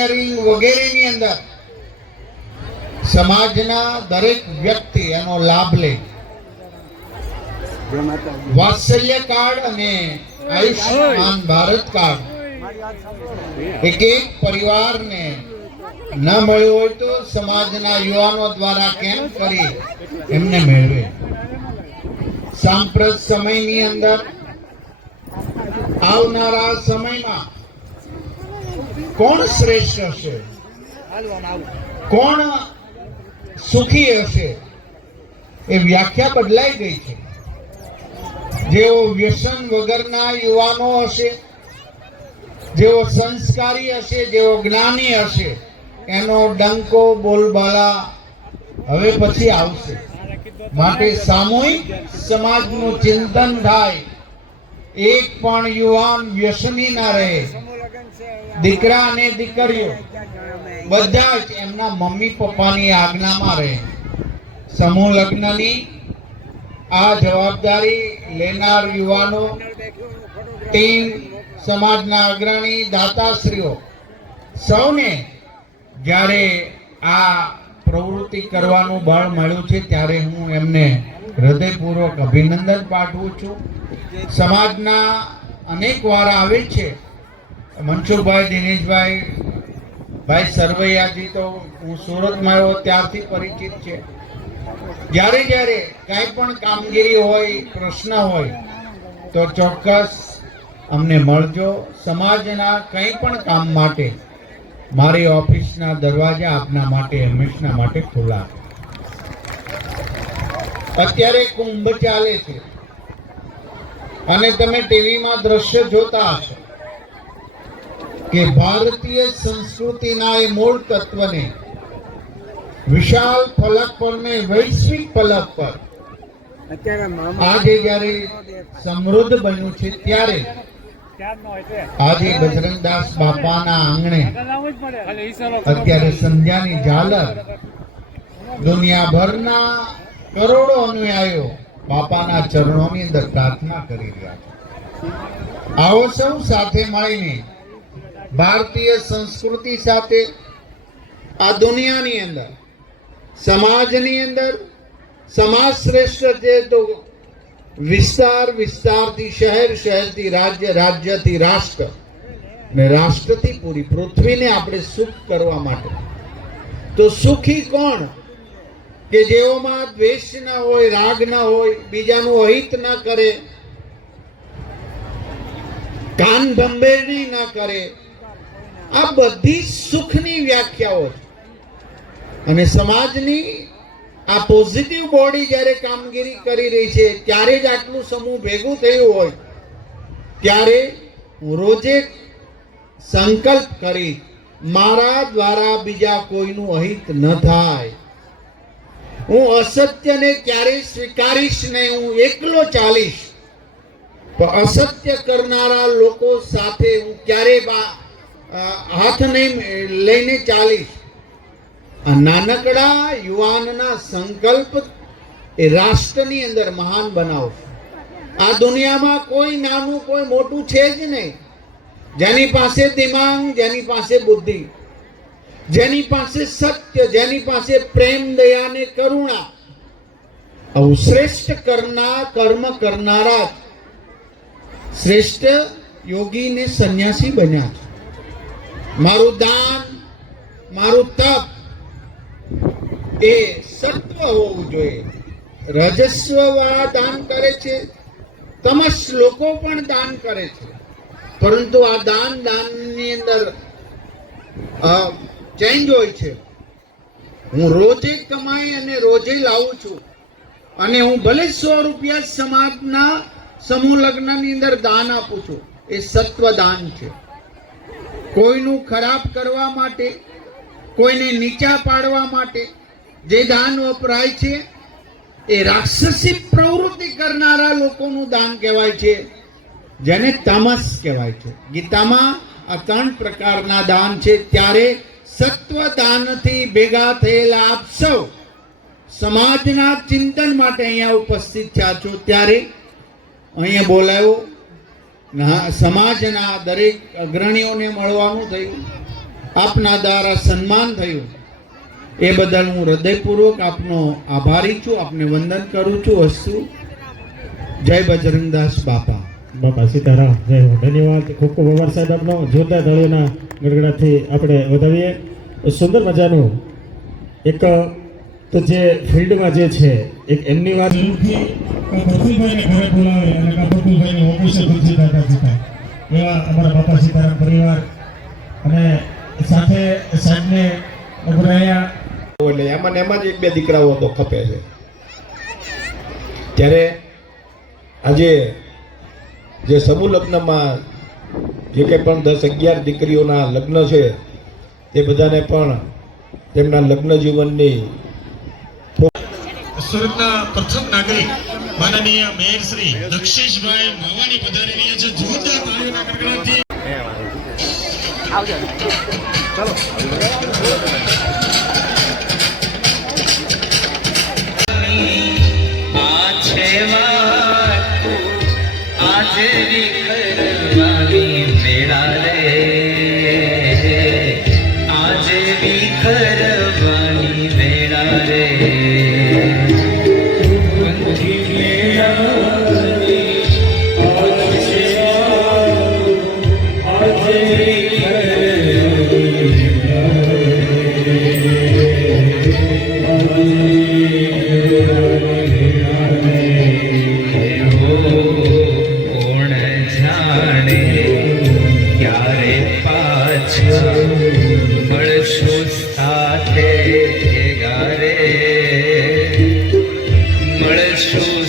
Engineering વગેરેની અંદર સમાજના દરેક વ્યક્તિ એનો લાભ લે. વાત્સલ્ય કાર્ડ અને આયુષ્યમાન ભારત કાર્ડ. એક એક પરિવારને ન મળ્યું હોય તો સમાજના યુવાનો દ્વારા કેમ કરી એમને મેળવે. સાંપ્રત સમયની અંદર આવનારા સમયમાં કોણ શ્રેષ્ઠ હશે? કોણ સુખી હશે? એ વ્યાખ્યા બદલાઈ ગઈ છે. જેઓ વ્યસન વગરના યુવાનો હશે, જેઓ સંસ્કારી હશે, જેઓ જ્ઞાની હશે, એનો ડંકો, બોલબાલા હવે પછી આવશે. માટે સામૂહિક સમાજનું ચિંતન થાય. એક પણ યુવાન વ્યસની ના રહે. દીકરા અને દીકરીઓ. બધા જ એમના મમ્મી પપ્પાની આજ્ઞામાં રહે. સમૂહ લગ્નની આ જવાબદારી લેનાર યુવાનો ટીમ સમાજના અગ્રણી દાતાશ્રીઓ સૌને જ્યારે આ પ્રવૃત્તિ કરવાનું બળ મળ્યું છે ત્યારે હું એમને હૃદયપૂર્વક અભિનંદન પાઠવું છું. સમાજના અનેક વાર આવે છે મનસુખભાઈ, દિનેશભાઈ, ભાઈ સરવૈયાજી તો હું સુરતમાં આવ્યો, ત્યારથી પરિચિત છે. જ્યારે જ્યારે કાંઈ પણ કામગીરી હોય, પ્રશ્ન હોય, તો ચોક્કસ અમને મળજો. સમાજના કંઈ પણ કામ માટે, મારી ઓફિસના દરવાજા આપના માટે હંમેશના માટે ખુલ્લા. અત્યારે કુંભ ચાલે છે. અને તમે ટીવીમાં દ્રશ્ય જોતા હશો. કે ભારતીય સંસ્કૃતિના એ મૂળ તત્વને વિશાળ ફલક પર ને વૈશ્વિક ફલક પર આજે જ્યારે સમૃદ્ધ બન્યું છે ત્યારે આજે બજરંગદાસ બાપાના આંગણે અત્યારે સંધ્યાની ઝાલર દુનિયાભરના કરોડો અનુયાયીઓ બાપાના ચરણોની અંદર પ્રાર્થના કરી રહ્યા છે. આવો સૌ સાથે મળીને ભારતીય સંસ્કૃતિ સાથે આ દુનિયાની અંદર, સમાજની અંદર, સમાજ શ્રેષ્ઠ છે તો વિસ્તાર વિસ્તારથી, શહેર શહેરથી, રાજ્ય રાજ્યથી રાષ્ટ્ર. ને રાષ્ટ્રથી પૂરી પૃથ્વીને આપણે સુખ કરવા માટે. તો સુખી કોણ? કે જેઓમાં દ્વેષ ના હોય, રાગ ના હોય, બીજાનું અહિત ના કરે, કાન ભંભેરણી ના કરે આ બધી સુખની વ્યાખ્યાઓ અને સમાજની આ પોઝિટિવ બોડી જ્યારે કામગીરી કરી રહી છે, ત્યારે જ આટલું સમૂહ ભેગું થયું હોય, ત્યારે હું રોજે સંકલ્પ કરી મારા દ્વારા બીજા કોઈનું અહિત ન થાય. હું અસત્યને ક્યારેય સ્વીકારીશ નહીં, હું એકલો ચાલીશ. તો અસત્ય કરનારા લોકો સાથે હું ક્યારેય બા- અ, હાથ નહીં લઈને ચાલીશ આ નાનકડા યુવાનના સંકલ્પ એ રાષ્ટ્રની અંદર મહાન બનાવશે આ દુનિયામાં કોઈ નાનું કોઈ મોટું છે જ નહીં. જેની પાસે દિમાગ જેની પાસે બુદ્ધિ જેની પાસે સત્ય જેની પાસે પ્રેમ દયા ને કરુણા આવું શ્રેષ્ઠ કરનાર કર્મ કરનારા શ્રેષ્ઠ યોગી ને સંન્યાસી બન્યા છે. મારું દાન, મારું તપ એ સત્વ હોવું જોઈએ. રજસ્વ વાળા દાન કરે છે, તમસ લોકો પણ દાન કરે છે. પરંતુ આ દાન, દાનની અંદર ચેન્જ હોય છે. હું રોજે કમાઈ અને રોજે લાવું છું. અને હું ભલે સો રૂપિયા સમાજના, સમૂહ લગ્નની અંદર દાન આપું છું. એ સત્વ દાન છે. કોઈનું ખરાબ કરવા માટે, કોઈને નીચા પાડવા માટે જે દાન વપરાય છે, એ રાક્ષસી પ્રવૃત્તિ કરનારા લોકોનું દાન કહેવાય છે, જેને તામસ કહેવાય છે. ગીતામાં આ ત્રણ પ્રકારના દાન છે. ત્યારે સત્વ દાનથી ભેગા થયેલા આપ સૌ સમાજના ચિંતન માટે અહીંયા ઉપસ્થિત થયા છો. ત્યારે અહીંયા બોલાયો સમાજના દરેક અગ્રણીઓને મળવાનું થયું, આપના દ્વારા સન્માન થયું. એ બદલ હું હૃદયપૂર્વક આપનો આભારી છું, આપને વંદન કરું છું હસું જય બજરંગદાસ બાપા. બાપા સીતારામ, જય હો. ધન્યવાદ. ખૂબ ખૂબ આભાર સાહેબ આપનો. જોરદાર તાળીઓના ગડગડાથી આપણે વધાવીએ. સુંદર મજાનું એક તો જે ફિલ્ડમાં જે છે એક એમની વાત પ્રફુલભાઈને ઘરે બોલાવે અને કા ઓફિસે ખુરશી દાદા સીતા એવા અમારા બાપા સીતારામ પરિવાર અને સાથે સાહેબને ઉભરાયા એટલે એમાં ને એમાં જ એક બે દીકરાઓ તો ખપે છે. ત્યારે આજે જે સમૂહ લગ્નમાં જે કંઈ પણ દસ અગિયાર દીકરીઓના લગ્ન છે તે બધાને પણ તેમના લગ્ન જીવનની સુરતના પ્રથમ નાગરિક માનનીય મેયર શ્રી દક્ષેશભાઈ માવાણી પધારી રહ્યા છે જોરદાર તાળીઓના ગડગડાટથી આ મેળા વાત આજે વિખરવાની મેળા રે. ભેગા રે મળશું સાથે